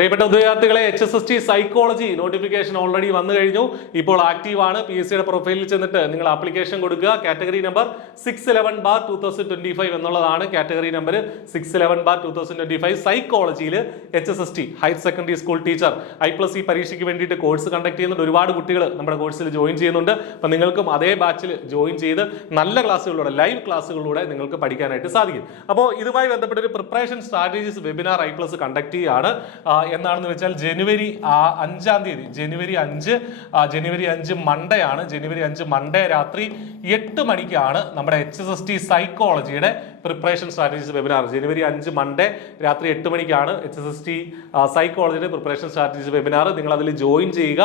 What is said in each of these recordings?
പ്രിയപ്പെട്ട വിദ്യാർത്ഥികളെ HSST psychology notification already വന്നു കഴിഞ്ഞു. ഇപ്പോൾ ആക്റ്റീവ് ആണ്. PSCയുടെ പ്രൊഫൈലിൽ ചെന്നിട്ട് നിങ്ങൾ ആപ്ലിക്കേഷൻ കൊടുക്കുക. കാറ്റഗറി നമ്പർ 611/2025 എന്നുള്ളതാണ് കാറ്റഗറി നമ്പർ 611/2025. സൈക്കോളജിയിൽ HSST higher secondary school teacher I+E പരീക്ഷയ്ക്ക് വേണ്ടിയിട്ട് കോഴ്സ് കണ്ടക്ട് ചെയ്യുന്നുണ്ട്. ഒരുപാട് കുട്ടികൾ നമ്മുടെ കോഴ്സിൽ ജോയിൻ ചെയ്യുന്നുണ്ട്. അപ്പം നിങ്ങൾക്കും അതേ ബാച്ചിൽ ജോയിൻ ചെയ്ത് നല്ല ക്ലാസ്സുകളിലൂടെ ലൈവ് ക്ലാസ്സുകളിലൂടെ നിങ്ങൾക്ക് പഠിക്കാനായിട്ട് സാധിക്കും. അപ്പോൾ ഇതുമായി ബന്ധപ്പെട്ട ഒരു preparation strategies webinar I+ conduct ചെയ്യുകയാണ്. എന്നാണെന്ന് വെച്ചാൽ ജനുവരി 5-ാം തീയതി ജനുവരി 5 മൺഡേ ആണ്. ജനുവരി 5 മൺഡേ രാത്രി 8 മണിക്കാണ് നമ്മുടെ HSST സൈക്കോളജിയുടെ പ്രിപ്പറേഷൻ സ്ട്രാറ്റജീസ് വെബിനാർ. ജനുവരി 5 മൺഡേ രാത്രി 8 മണിക്കാണ് HSST സൈക്കോളജിയുടെ പ്രിപ്പറേഷൻ സ്ട്രാറ്റജീസ് വെബിനാർ. നിങ്ങൾ അതിൽ ജോയിൻ ചെയ്യുക.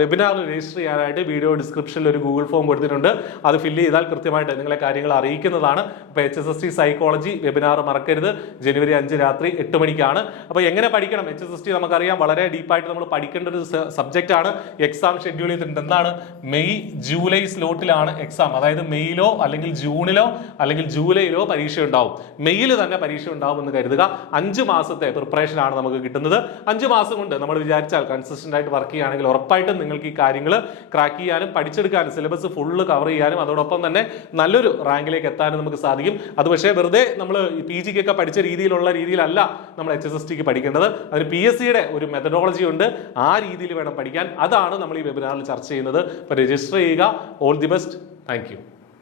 വെബിനാറിൽ രജിസ്റ്റർ ചെയ്യാനായിട്ട് വീഡിയോ ഡിസ്ക്രിപ്ഷനിൽ ഒരു ഗൂഗിൾ ഫോം കൊടുത്തിട്ടുണ്ട്. അത് ഫില്ല് ചെയ്താൽ കൃത്യമായിട്ട് നിങ്ങളെ കാര്യങ്ങൾ അറിയിക്കുന്നതാണ്. അപ്പോൾ HSST സൈക്കോളജി വെബിനാർ മറക്കരുത്. ജനുവരി 5 രാത്രി 8 മണിക്കാണ്. അപ്പോൾ എങ്ങനെ പഠിക്കണം? HSST നമുക്കറിയാം വളരെ ഡീപ്പായിട്ട് നമ്മൾ പഠിക്കേണ്ട ഒരു സബ്ജക്റ്റ് ആണ്. എക്സാം ഷെഡ്യൂൾ ചെയ്തിട്ടുണ്ട്. എന്താണ്? മെയ് ജൂലൈ സ്ലോട്ടിലാണ് എക്സാം. അതായത് മെയ്യിലോ അല്ലെങ്കിൽ ജൂണിലോ അല്ലെങ്കിൽ ജൂലൈയിലോ പരീക്ഷ ഉണ്ടാവും. മെയ്യിൽ തന്നെ പരീക്ഷ ഉണ്ടാവും എന്ന് കരുതുക. 5 മാസത്തെ പ്രിപ്പറേഷൻ ആണ് നമുക്ക് കിട്ടുന്നത്. 5 മാസം കൊണ്ട് നമ്മൾ വിചാരിച്ചാൽ കൺസിസ്റ്റന്റ് ആയിട്ട് വർക്ക് ചെയ്യുകയാണെങ്കിൽ ഉറപ്പായിട്ടും നിങ്ങൾക്ക് ഈ കാര്യങ്ങൾ ക്രാക്ക് ചെയ്യാനും പഠിച്ചെടുക്കാനും സിലബസ് ഫുള്ള് കവർ ചെയ്യാനും അതോടൊപ്പം തന്നെ നല്ലൊരു റാങ്കിലേക്ക് എത്താനും നമുക്ക് സാധിക്കും. അത് പക്ഷേ വെറുതെ നമ്മൾ PG ക്കൊക്കെ പഠിച്ച രീതിയിലല്ല നമ്മൾ HSSTക്ക് പഠിക്കേണ്ടത്. അതിന് PSCയുടെ ഒരു മെത്തഡോളജി ഉണ്ട്. ആ രീതിയിൽ വേണം പഠിക്കാൻ. അതാണ് നമ്മൾ ഈ വെബിനാറിൽ ചർച്ച ചെയ്യുന്നത്. അപ്പോൾ രജിസ്റ്റർ ചെയ്യുക. All the best. Thank you.